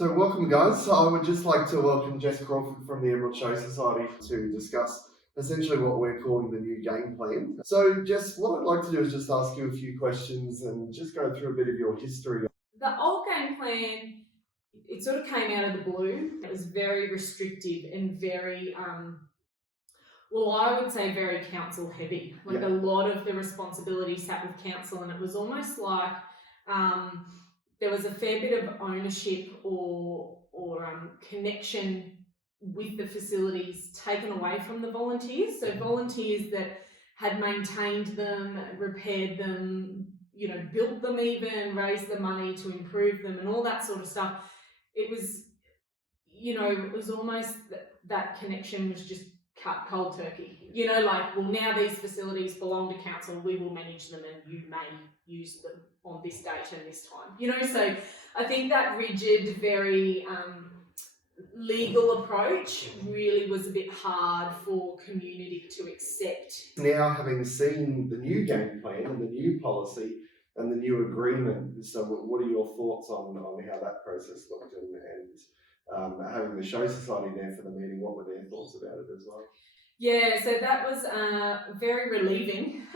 So welcome guys. So I would just like to welcome Jess Crawford from the Emerald Show Society to discuss essentially what we're calling the new game plan. So Jess, what I'd like to do is just ask you a few questions and just go through a bit of your history. The old game plan, it sort of came out of the blue. It was very restrictive and very, I would say very council heavy. Like a lot of the responsibility sat with council, and it was almost like there was a fair bit of ownership or connection with the facilities taken away from the volunteers. So volunteers that had maintained them, repaired them, built them even, raised the money to improve them and all that sort of stuff. It was, it was almost that connection was just cut cold turkey. Now these facilities belong to council, we will manage them and you may use them on this date and this time. So I think that rigid, very legal approach really was a bit hard for community to accept. Now, having seen the new game plan and the new policy and the new agreement, so what are your thoughts on how that process looked and having the show society there for the meeting, what were their thoughts about it as well? Yeah, so that was very relieving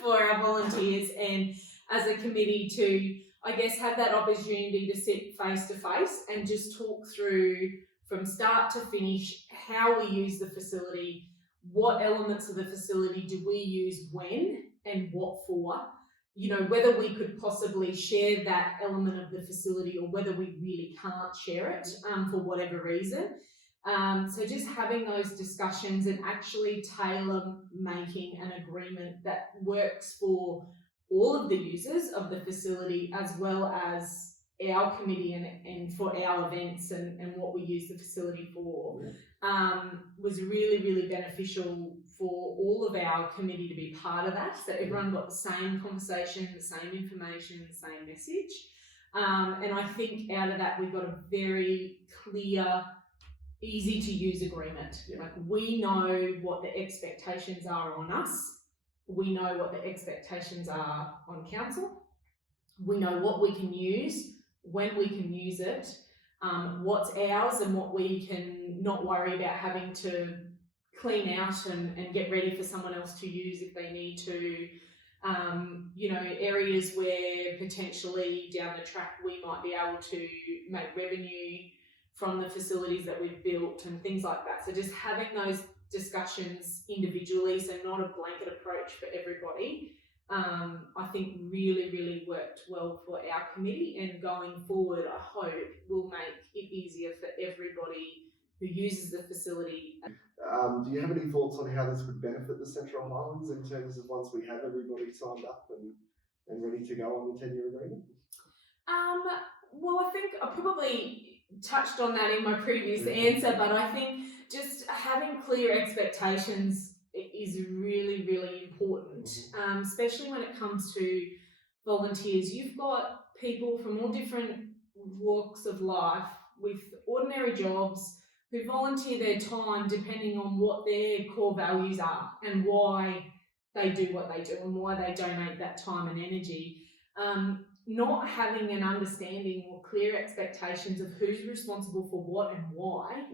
for our volunteers and as a committee to, I guess, have that opportunity to sit face to face and just talk through from start to finish how we use the facility, what elements of the facility do we use when and what for, whether we could possibly share that element of the facility or whether we really can't share it for whatever reason. So just having those discussions and actually tailor making an agreement that works for all of the users of the facility as well as our committee and for our events and what we use the facility for was really, really beneficial for all of our committee to be part of that. So everyone got the same conversation, the same information, the same message. And I think out of that we got a very clear, easy to use agreement. Like we know what the expectations are on us. We know what the expectations are on council. We know what we can use, when we can use it, what's ours and what we can not worry about having to clean out and get ready for someone else to use if they need to. Areas where potentially down the track we might be able to make revenue from the facilities that we've built and things like that. So just having those discussions individually, so not a blanket approach for everybody, I think really, really worked well for our committee, and going forward I hope will make it easier for everybody who uses the facility. Do you have any thoughts on how this would benefit the Central Highlands in terms of once we have everybody signed up and ready to go on the 10-year agreement? Well, I think I probably touched on that in my previous answer, but I think just having clear expectations is really, really important, especially when it comes to volunteers. You've got people from all different walks of life with ordinary jobs who volunteer their time depending on what their core values are and why they do what they do and why they donate that time and energy. Not having an understanding or clear expectations of who's responsible for what and why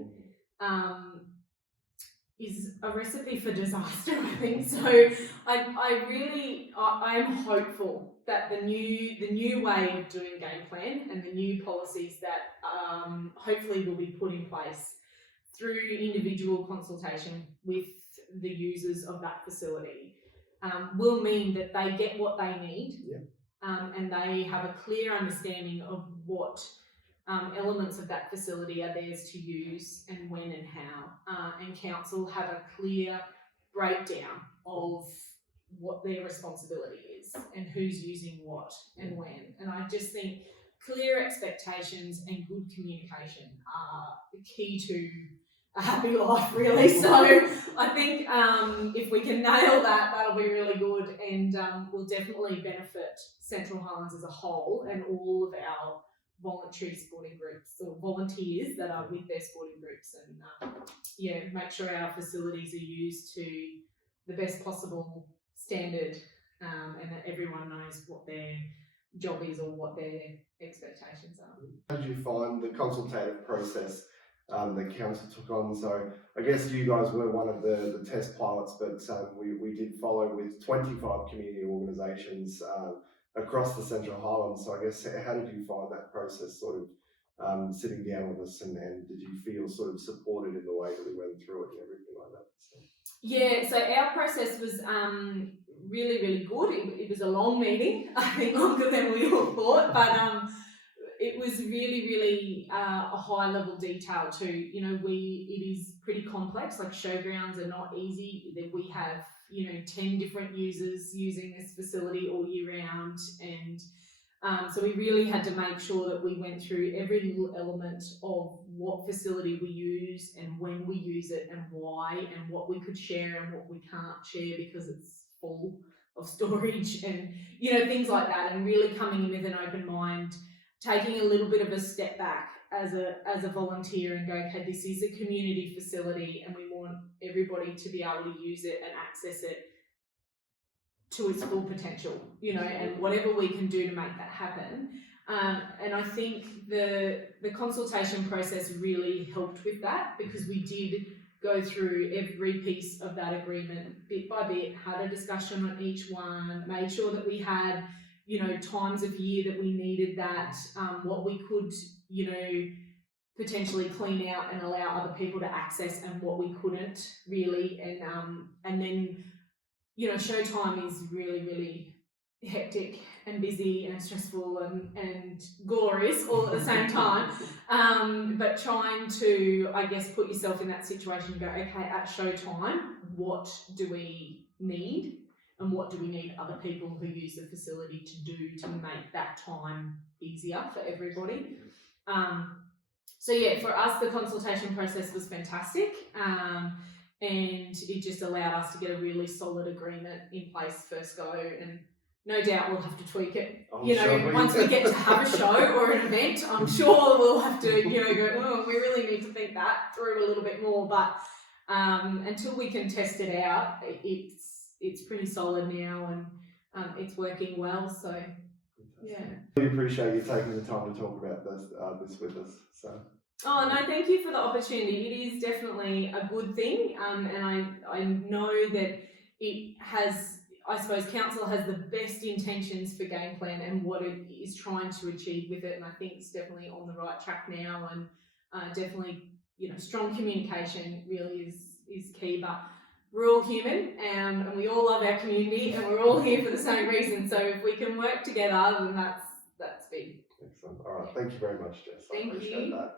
is a recipe for disaster, I think. So I'm hopeful that the new way of doing game plan and the new policies that hopefully will be put in place through individual consultation with the users of that facility will mean that they get what they need. And they have a clear understanding of what elements of that facility are theirs to use and when and how. And council have a clear breakdown of what their responsibility is and who's using what and when. And I just think clear expectations and good communication are the key to a happy life, really. So I think if we can nail that, that'll be really good, and will definitely benefit Central Highlands as a whole and all of our voluntary sporting groups or volunteers that are with their sporting groups, and make sure our facilities are used to the best possible standard, and that everyone knows what their job is or what their expectations are. How did you find the consultative process that council took on? So I guess you guys were one of the test pilots, but we did follow with 25 community organisations across the Central Highlands. So I guess how did you find that process sort of sitting down with us, and did you feel sort of supported in the way that we went through it and everything like that? So. Yeah, so our process was really, really good. It was a long meeting, I think longer than we all thought, but it was really, really a high level detail too. You know, it is pretty complex, like showgrounds are not easy. We have, 10 different users using this facility all year round, and so we really had to make sure that we went through every little element of what facility we use and when we use it and why, and what we could share and what we can't share because it's full of storage and, things like that, and really coming in with an open mind, taking a little bit of a step back as a volunteer and go, okay, this is a community facility and we want everybody to be able to use it and access it to its full potential, and whatever we can do to make that happen. And I think the consultation process really helped with that, because we did go through every piece of that agreement bit by bit, had a discussion on each one, made sure that we had, times of year that we needed that, what we could, potentially clean out and allow other people to access, and what we couldn't really, and then showtime is really, really hectic and busy and stressful and glorious all at the same time. But trying to, I guess, put yourself in that situation and go, okay, at showtime, what do we need? And what do we need other people who use the facility to do to make that time easier for everybody? So yeah, for us, the consultation process was fantastic. And it just allowed us to get a really solid agreement in place first go, and no doubt we'll have to tweak it. Once we get to have a show or an event, I'm sure we'll have to, go, oh, we really need to think that through a little bit more. But until we can test it out, it's pretty solid now, and it's working well. So yeah, we appreciate you taking the time to talk about this with us. So. Oh no, thank you for the opportunity. It is definitely a good thing, and I know that it has, I suppose, council has the best intentions for game plan and what it is trying to achieve with it, and I think it's definitely on the right track now, and definitely, strong communication really is key. But we're all human, and we all love our community, and we're all here for the same reason. So if we can work together, then that's big. Excellent. All right. Thank you very much, Jess. I appreciate that.